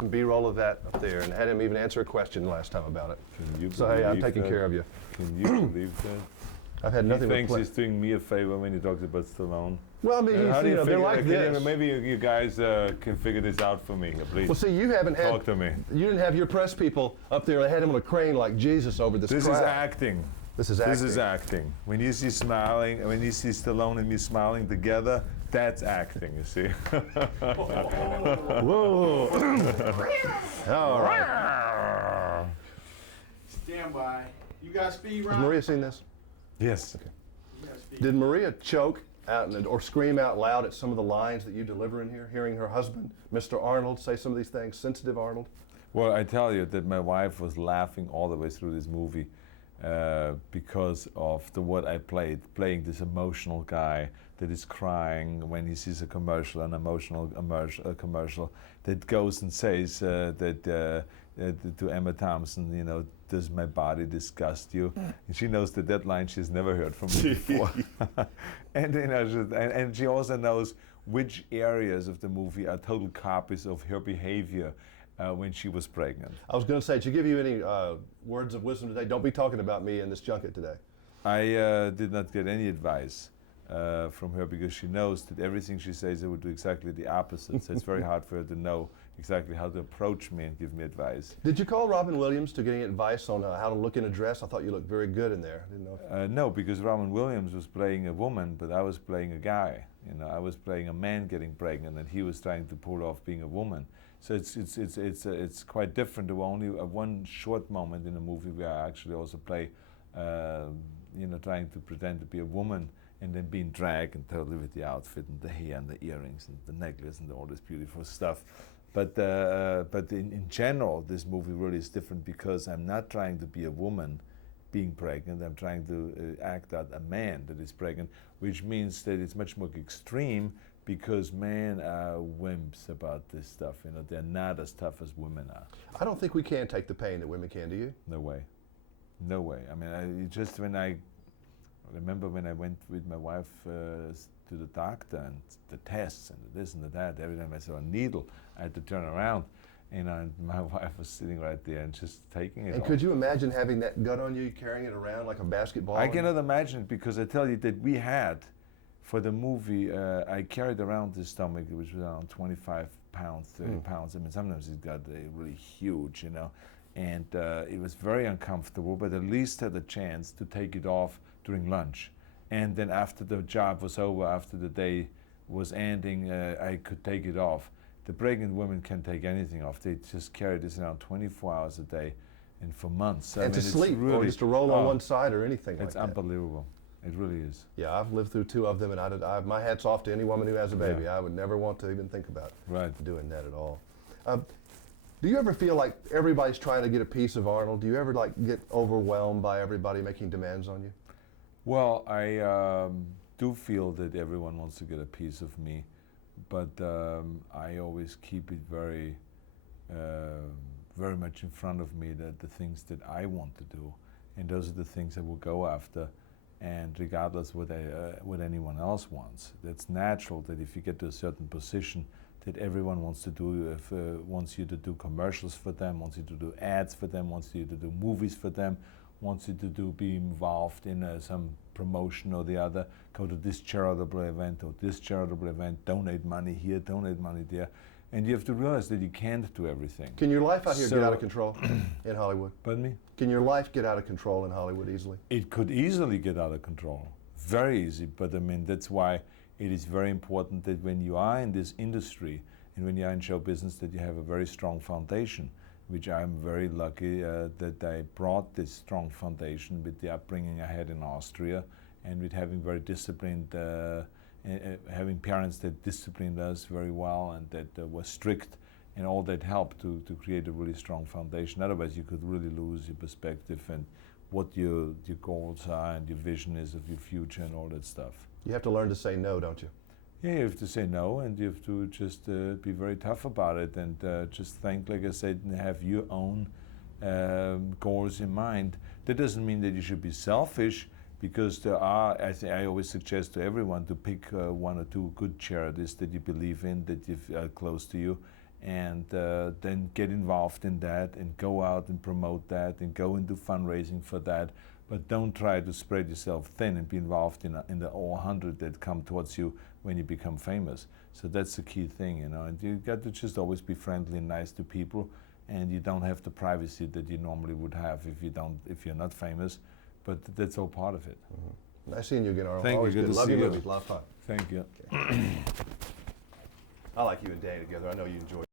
B-roll of that up there, and had him even answer a question last time about it. Can you So hey, I'm taking that? care of you. Can you believe that? I've had nothing He but thinks he's doing me a favor when he talks about Stallone. Well, I mean, How do you they're figure, like this. maybe you guys can figure this out for me, please. Well, see, you haven't had. Talk to me. You didn't have your press people up there. They had him on a crane like Jesus over this This crowd. is acting. This is acting. This is acting. When you see smiling, when you see Stallone and me smiling together, that's acting, you see. Whoa. All right. Stand by. You got speed, Has Ron? Maria seen this? Yes. Okay. You got speed. Did Maria choke out or scream out loud at some of the lines that you deliver in here, hearing her husband, Mr. Arnold, say some of these things, sensitive Arnold? Well, I tell you that my wife was laughing all the way through this movie because of what I playing this emotional guy that is crying when he sees a commercial, an emotional commercial that goes and says to Emma Thompson, you know, does my body disgust you? And she knows that line she's never heard from me before. And you know, and she also knows which areas of the movie are total copies of her behavior when she was pregnant. I was going to say, did she give you any words of wisdom today? Don't be talking about me in this junket today. I did not get any advice from her because she knows that everything she says I would do exactly the opposite. So it's very hard for her to know exactly how to approach me and give me advice. Did you call Robin Williams to get any advice on how to look in a dress? I thought you looked very good in there. Didn't know. No, because Robin Williams was playing a woman, but I was playing a guy. You know, I was playing a man getting pregnant, and he was trying to pull off being a woman. So it's quite different. There were only one short moment in the movie where I actually also play, you know, trying to pretend to be a woman and then being dragged and totally with the outfit and the hair and the earrings and the necklace and all this beautiful stuff. But in general, this movie really is different because I'm not trying to be a woman being pregnant. I'm trying to act out a man that is pregnant, which means that it's much more extreme because men are wimps about this stuff. You know, they're not as tough as women are. I don't think we can take the pain that women can, do you? No way. No way. I mean, just when I remember when I went with my wife to the doctor and the tests and this and that, every time I saw a needle, I had to turn around. You know, and my wife was sitting right there and just taking it. And off. could you imagine having that gut on you, carrying it around like a basketball? I cannot imagine it because I tell you that we had, for the movie, I carried around this stomach, which was around 25 pounds, 30 pounds. I mean, sometimes it got really huge, you know, and it was very uncomfortable, but at least had a chance to take it off during lunch. And then after the job was over, after the day was ending, I could take it off. The pregnant women can't take anything off. They just carry this around 24 hours a day and for months. And I mean, to sleep, really, or just to roll on one side or anything like it's that. unbelievable. It really is. Yeah, I've lived through 2 of them, and my hat's off to any woman who has a baby. Yeah. I would never want to even think about Right. doing that at all. Do you ever feel like everybody's trying to get a piece of Arnold? Do you ever like get overwhelmed by everybody making demands on you? Well, I do feel that everyone wants to get a piece of me, but I always keep it very, very much in front of me that the things that I want to do, and those are the things I will go after, and regardless what anyone else wants. That's natural that if you get to a certain position, that everyone wants to do, wants you to do commercials for them, wants you to do ads for them, wants you to do movies for them, wants you to be involved in some promotion or the other, go to this charitable event or this charitable event, donate money here, donate money there. And you have to realize that you can't do everything. Can your life out here get out of control in Hollywood? Pardon me? Can your life get out of control in Hollywood easily? It could easily get out of control, very easy, but I mean, that's why it is very important that when you are in this industry and when you are in show business that you have a very strong foundation, which I'm very lucky that I brought this strong foundation with the upbringing I had in Austria and with having very disciplined, having parents that disciplined us very well and that were strict, and all that helped to create a really strong foundation. Otherwise you could really lose your perspective and what your goals are and your vision is of your future and all that stuff. You have to learn to say no, don't you? Yeah, you have to say no, and you have to just be very tough about it, and just think, like I said, and have your own goals in mind. That doesn't mean that you should be selfish, because there are, I always suggest to everyone to pick 1 or 2 good charities that you believe in, that are close to you, and then get involved in that and go out and promote that and go into fundraising for that. But don't try to spread yourself thin and be involved in the all 100 that come towards you when you become famous. So that's the key thing, you know. And you got to just always be friendly and nice to people, and you don't have the privacy that you normally would have if you're not famous. But that's all part of it. Mm-hmm. Nice seeing you again, Arnold. Thank you. Always Good to Love see your you. movies. A lot of fun. Thank you. I like you and Danny together. I know you enjoy it.